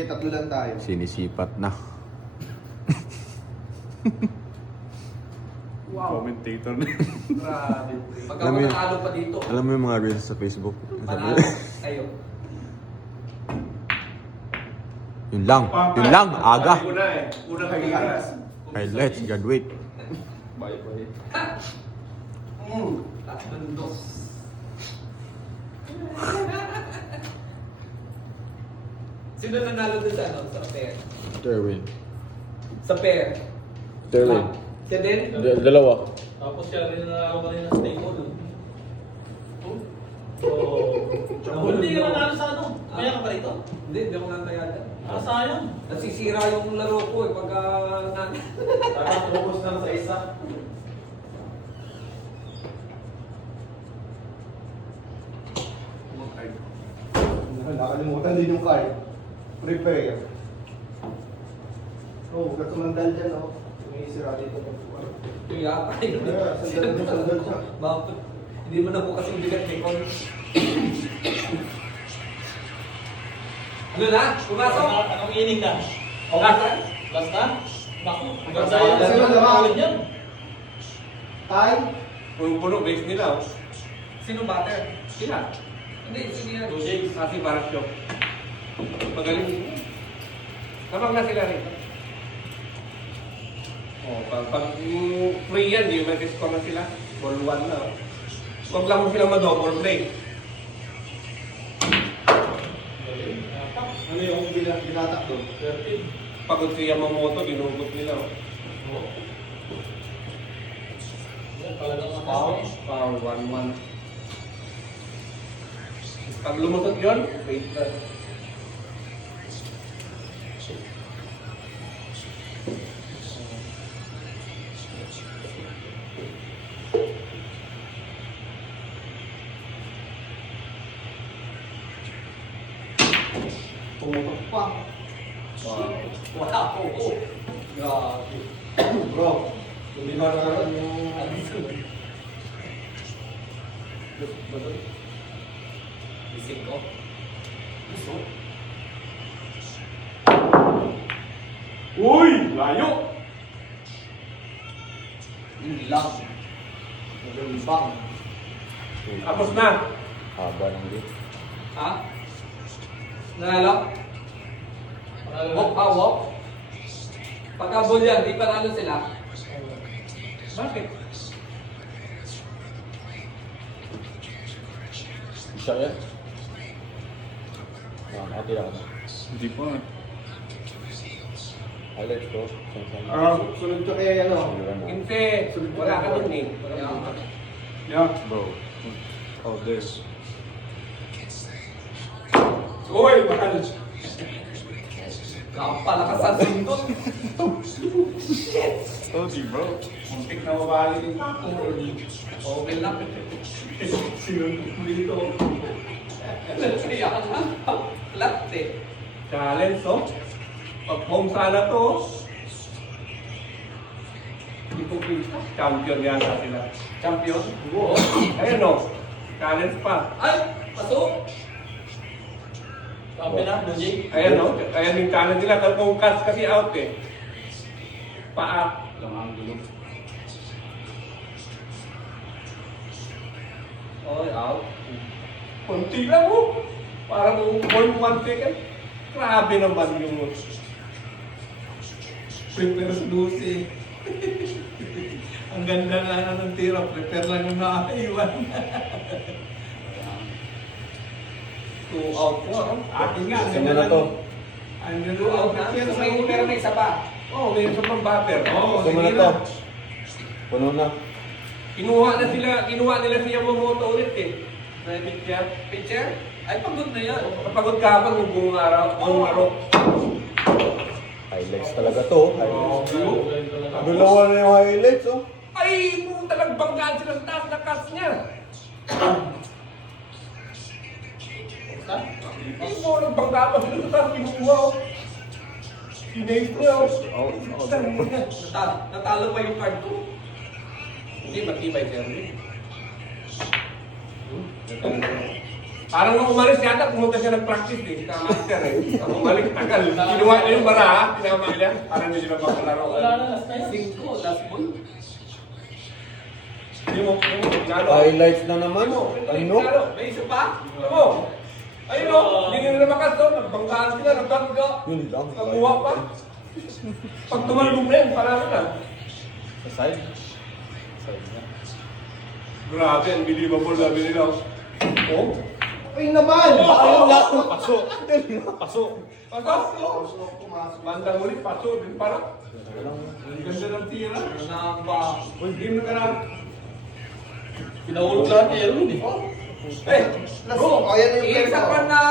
Hindi, tatlo lang tayo. Sinisipat na. Wow. Commentator na. Grabe. Pagka Alam mo yun- manalo pa dito. Alam mo yung mga reels sa Facebook? Panalo. Ayun. Yun lang. Yun lang. Aga. Una eh. Una highlights. Highlights. Graduate. Bye-bye. Tatandos. Sino nanalo dun sa ano? Sa pair? Terwin. Sa pair? Terwin. Siya din? Dalawa. Tapos siya rin na kanina sa table. So, hindi ka nanalo sa ano? Kaya ka ba rito? Hindi ako nantayada. Sayang. Nasisira yung laro ko eh pagka Nakatubos lang sa isa. Nakalimutan din yung card. Prepare. Oh, katumandal dyan, oh. May sira dito. ito yata yun. Sandal siya. Bakit? Hindi mo na po kasing bigat ni Con. Ano na? Pumasok? Anong inning ka? Pumasok? Last na? Naku, Last ganda na. yan. Last na. Gawin yan. Tay? Puno base nila. Oh. Sino batter? Sila. Hindi, sino yan? James. Kasi parang show. Magaling. Kapag na sila rin. Oh, pag free yan, di ba score na sila? Ball 1 na. Oh. Huwag lang mo silang ma-double play. Ano yung binatak doon? 13. Pagod si Yamamoto, ginugot nila. Oh. Oo. Yan, talagang Foul. Foul, 1-1. Pag lumusot yun, wait na. Pumutok pa. Wow. Wala po. Grabe. Bro, hindi ba naman yung... Gising ko. Gusto? Uy! Layo! Yun lang. Nagalimbang. Tapos na! Haba ng game. Ha? Nanalo? Walk pa, walk? Pagka-ball yan, di panalo sila. Bakit? Isa yan? Nakatira ka na. Hindi pa. Alex ko. Sunod ka kaya yan, oh. Hindi. Wala ka dun eh. Kaya, Yeah. Bro. Oh, there's. Uy! Mahal! kapalakasan sundot. Oh, di bro. Muntik na mabali yung Okay lang. sinunod mo dito. Kaya nga, flat eh. Challenge, oh. Pag home sana to, hindi ko pista. Champion yata sila. Champion? Oo. Ayun, oh. Challenge pa. Ay! Pasok! Sabi na, Dojay. Ayan, oh. Ayan yung challenge nila. Kung cast kasi out, eh. Paa. Lang ang gulo. Oh, out. Kunti lang, oh. Parang 0.1 second. Grabe naman yung prepares Lucy. Ang ganda nga ng tira. Prepare lang yung nakaiwan. 2 out po. Akin nga. ang Saan ganda na to? Ang ganda 2 out na. Pero So, pero may isa pa. Oo, may isa pang batter. Oo, Saan mo na sige to? na. Puno na. Kinuha nila si Yamamoto ulit eh. Na pitcher. Pitcher? Ay, pagod na yan. Kapagod ka pa ng buong araw. Buong araw. Highlights talaga to. Highlights. Oo. Dalawa na yung highlights, oh. Ay, talagang banggaan sila sa taas na cast niya. Ay, talagang banggaan pa sila sa taas. Kinukuha oh. Sinave niya oh. Natalo pa yung card ko. Hindi, matibay siya rin. Parang nung umalis yata, pumunta siya nag-practice eh, sa master eh. Nung umalis, tagal. Kinuha niya yung bara ha, pinama niya. Parang hindi sila makalaro. Wala na, last night. 5, last ball. Hindi mo, nalo. Highlights na naman. Ano? Nalo, may isa pa. Ano mo? Ayun o, hindi nila namakas to. Nagbanggaan sila, nagtatga. Yun lang. Nakuha pa. Pag tumalong na yun, parang na. Sa side? Side na. Grabe, unbelievable sabi nila. Oh? Ay naman! Ayun lang. Paso. Paso. Pasok! Bandang ulit, paso din para. Ang ganda ng tira. Namba. Uy, game na ka na. Pinahulog lahat ni Erwin eh. Eh, Bro, ayan yung Isa pera ko. pa na